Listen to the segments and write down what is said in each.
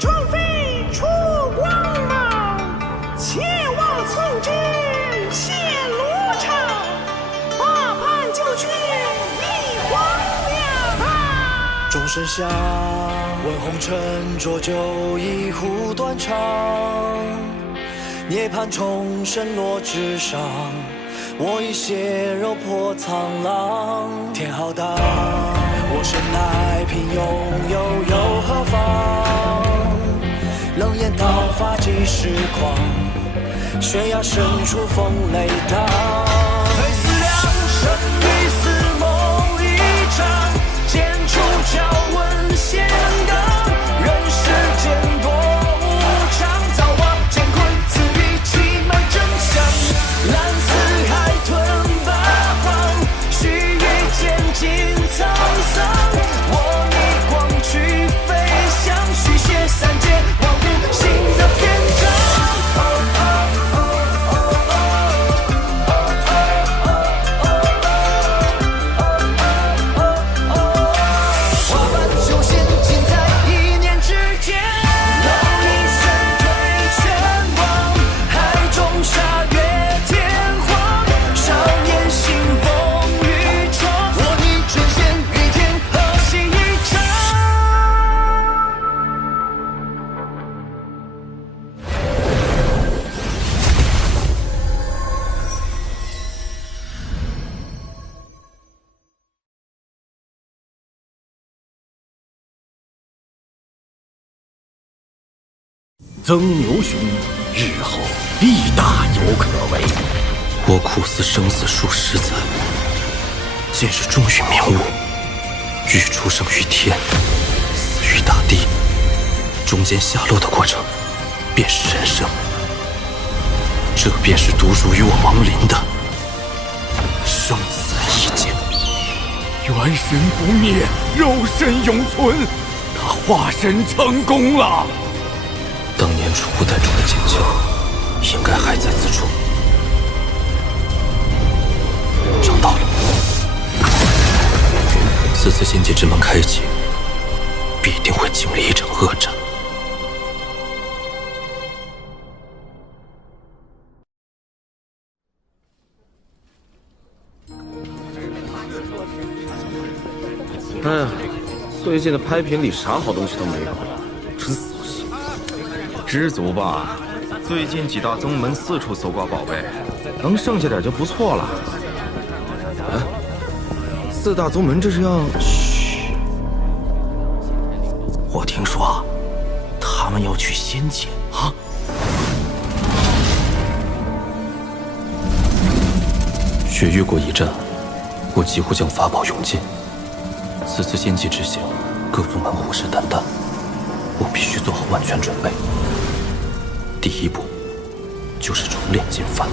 窗飞出光芒，且望寸之现罗场，大叛旧却一荒凉啊！钟声响，问红尘浊酒一壶断肠，涅槃重生落纸上，我已血肉破苍狼。天浩荡，我生来平庸，又何妨？冷眼刀法几时狂？悬崖深处风雷荡。非思量，生与死梦一场，剑出鞘问仙纲，人世间多无常，造化乾坤自比欺瞒真相。蓝似海吞八方，须臾间尽沧桑。我逆光去飞翔，续写三界望不新的篇章。曾牛兄日后必大有可为。我苦思生死数十载，今日终于明悟：欲出生于天，死于大地，中间下落的过程便是人生。这便是独属于我亡灵的生死一剑。元神不灭，肉身永存，他化身成功了。当年初步带中的剑鞘，应该还在此处。找到了，此次仙界之门开启，必定会经历一场恶战。哎呀，最近的拍品里啥好东西都没有，真扫兴。知足吧，最近几大宗门四处搜刮宝贝，能剩下点就不错了。啊，四大宗门这是要……嘘，我听说他们要去仙界啊。雪域国一战，我几乎将法宝用尽。此次仙界之行，各宗门虎视眈眈，我必须做好万全准备。第一步就是重炼剑法。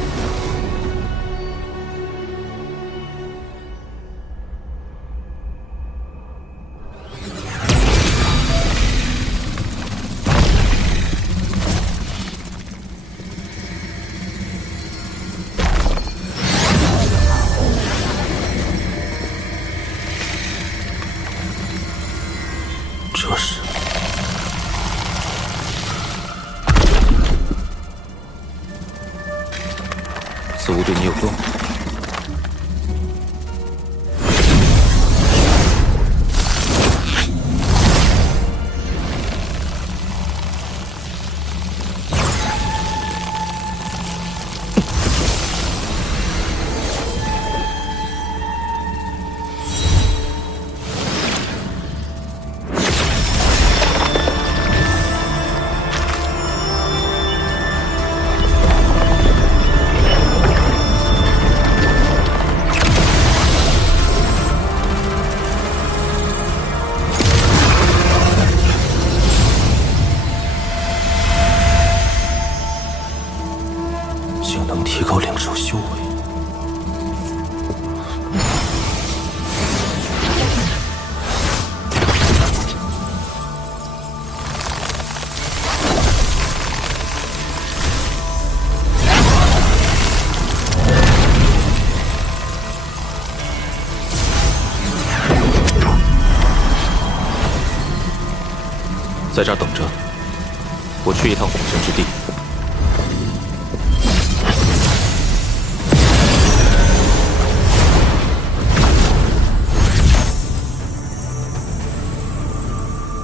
这是此物对你有用。竟能提高两手修为。在这儿等着，我去一趟火神之地。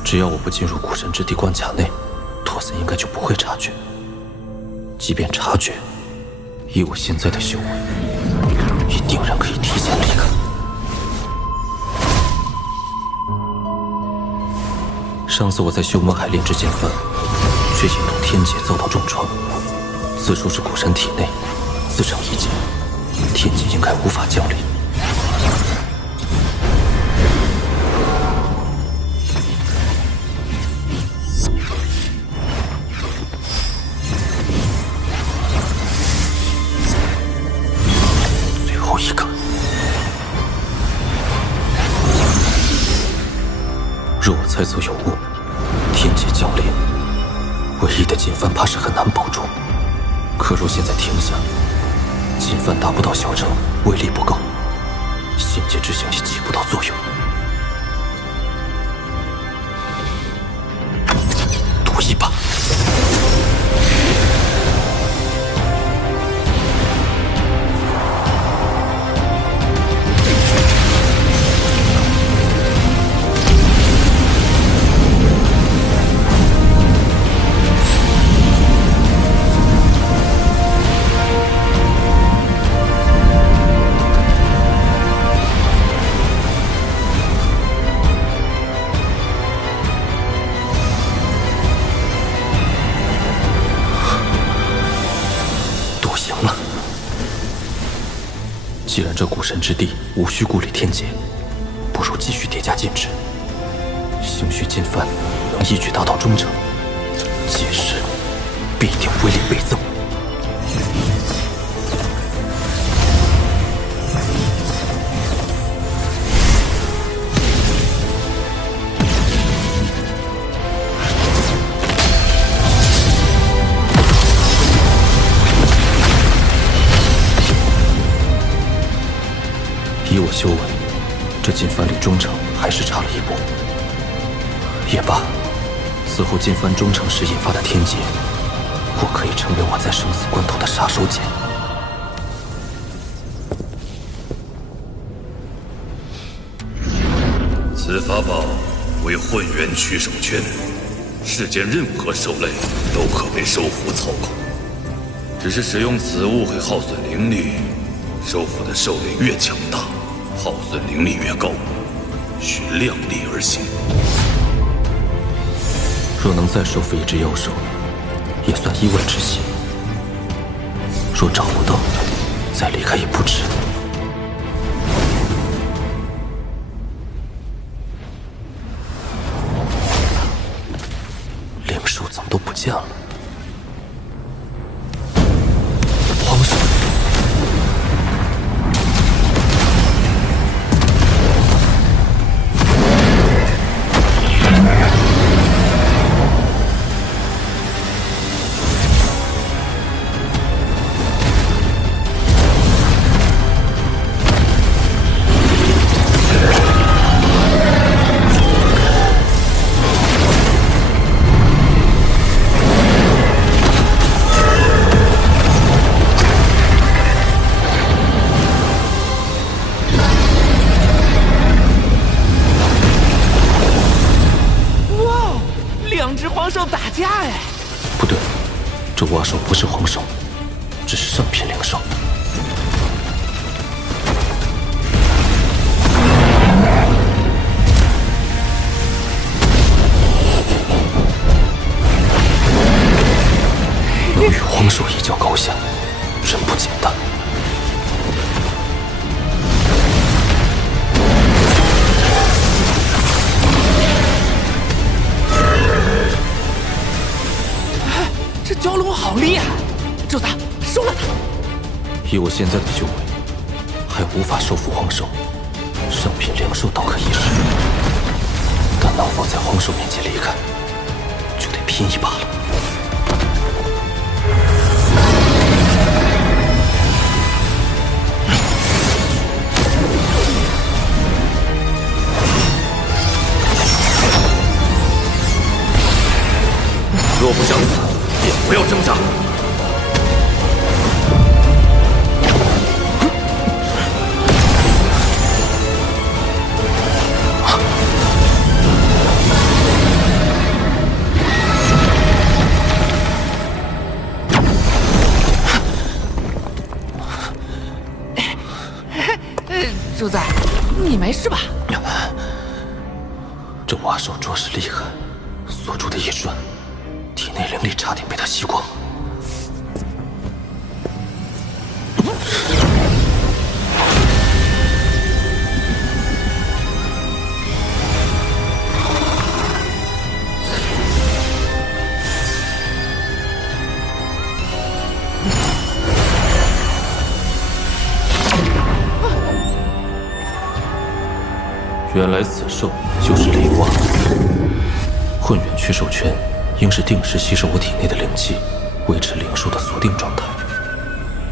只要我不进入古神之地关卡内，托森应该就不会察觉。即便察觉，以我现在的修为，也定然可以提前离开。上次我在修门海炼制剑幡，却引动天劫遭到重创。此处是古神体内，自成一劫，天劫应该无法降临。最后一个，若我猜测有误，天劫降临，唯一的金幡怕是很难保住。可若现在停下，金幡达不到小成，威力不够，仙界之行也起不到作用。赌一把。既然这古神之地无需顾虑天劫，不如继续叠加禁制，兴许金幡能一举达到中程，届时必定威力倍增。以我修为，这金幡离中程还是差了一步。也罢，此后金幡中程时引发的天劫，或可以成为我在生死关头的杀手锏。此法宝为混元取手圈，世间任何兽类都可被收服操控。只是使用此物会耗损灵力，收服的兽类越强大，耗损灵力越高，需量力而行。若能再收服一只妖兽，也算意外之喜。若找不到，再离开也不迟。灵兽怎么都不见了？皇上！不对，这蛙兽不是黄兽，只是上品灵兽。能与黄兽一较高下，真不简单。这蛟龙好厉害，宙子，收了它！以我现在的修为，还无法收服黄兽，上品灵兽倒可一试，但能否在黄兽面前离开，就得拼一把了。若不想死，这瓦手着实厉害，锁住的一瞬，体内灵力差点被他吸光。原来此兽就是雷蛙。混元驱兽圈应是定时吸收我体内的灵气，维持灵兽的锁定状态。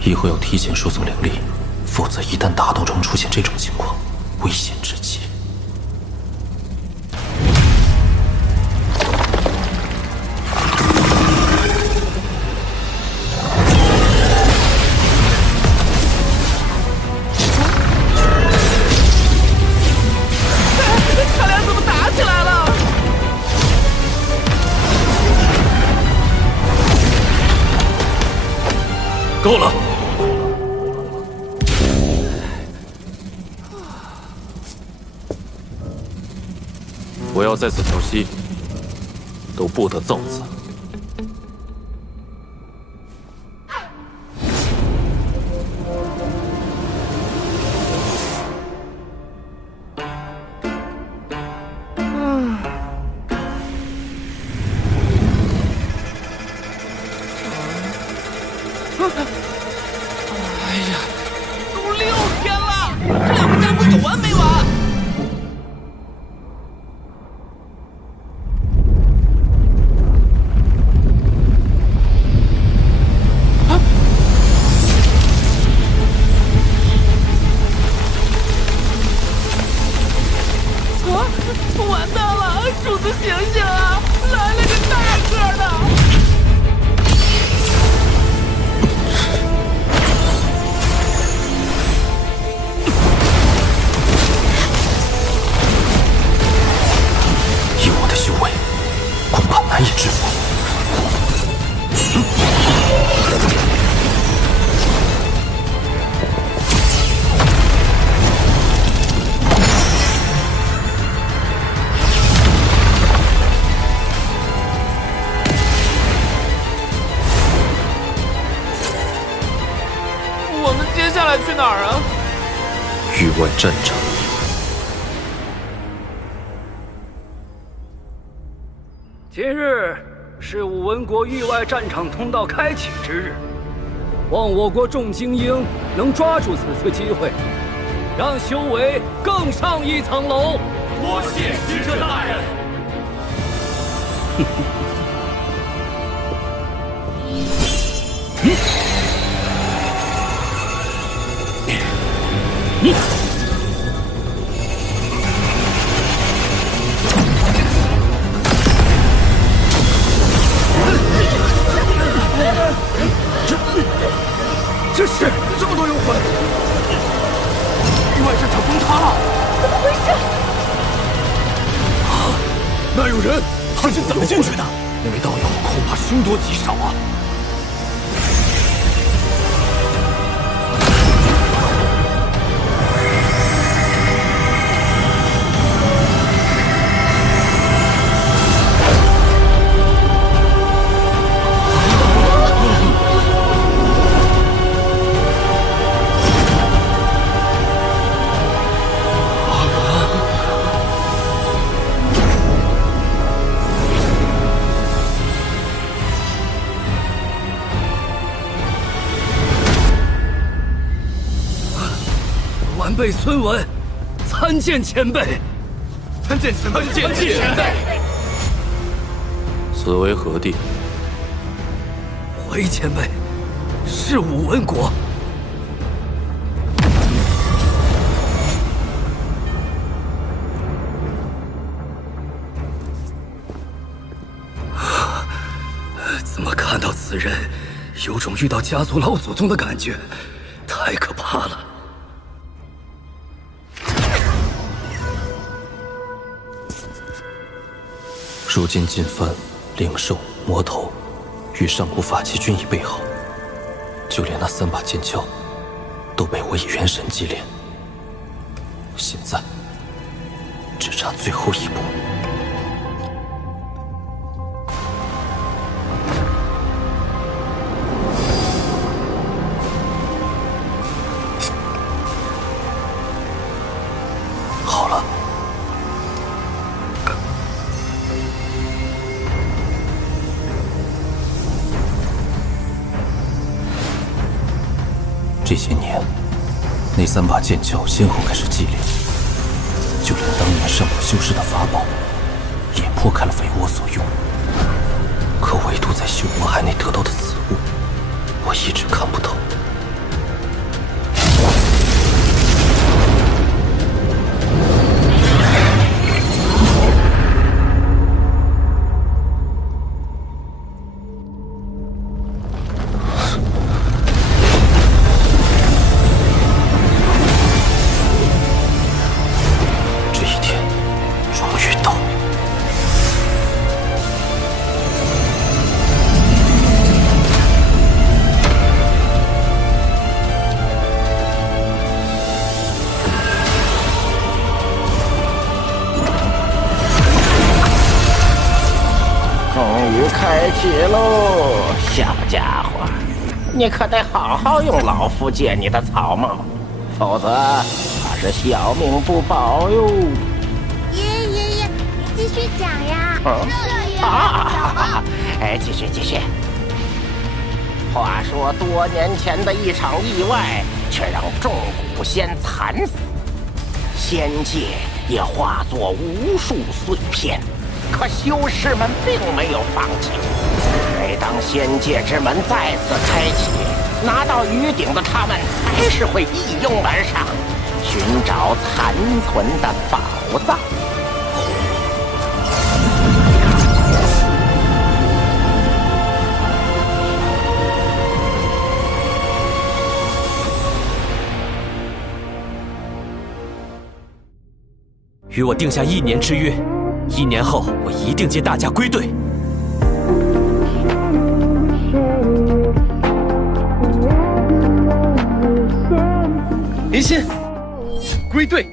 以后要提前输送灵力，否则一旦大道中出现这种情况，危险至极。他俩怎么打起来了？够了！我要在此调息，都不得造次。都6天了，这两个战果有完没完？完蛋了，主子醒醒啊！来了个大个的！以我的修为，恐怕难以制服。我们接下来去哪儿啊？域外战场。今日是武文国域外战场通道开启之日，望我国众精英能抓住此次机会，让修为更上一层楼。多谢使者大人。这是这么多幽魂，域外战场崩塌了！怎么回事？那有人，他是怎么进去的？那位道友恐怕凶多吉少啊！晚辈孙文，参见前辈。参见前辈。此为何地？回前辈，是武文国。怎么看到此人，有种遇到家族老祖宗的感觉，太可怕了。如今进番、灵兽、魔头与上古法器均已备好，就连那3把剑鞘都被我以元神击炼。现在只差最后一步。这些年，那3把剑鞘先后开始祭炼，就连当年上过修士的法宝，也破开了为我所用。可唯独在修魔海内得到的此物，我一直看不透。开启喽，小家伙，你可得好好用老夫借你的草帽，否则怕是小命不保哟。爷爷，你继续讲呀。继续。话说多年前的一场意外，却让众古仙惨死，仙界也化作无数碎片。可修士们并没有放弃。每当仙界之门再次开启，拿到鱼鼎的他们还是会一拥而上，寻找残存的宝藏。与我定下1年之约，1年后我一定接大家归队。林心，归队。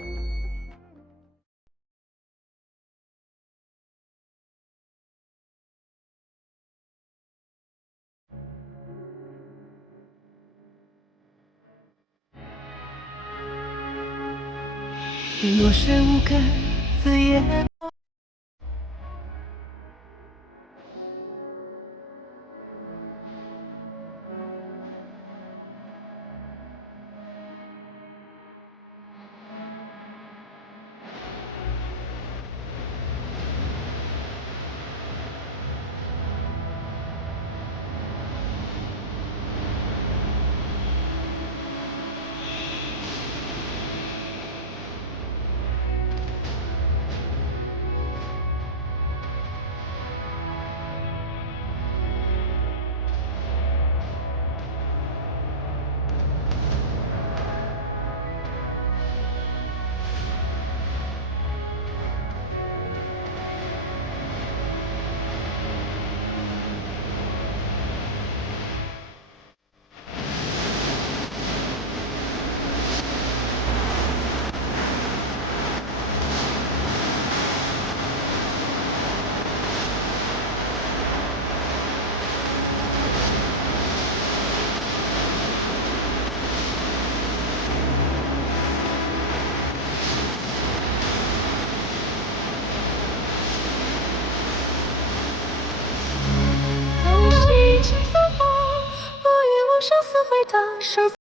若是无根字眼。生死回答，生死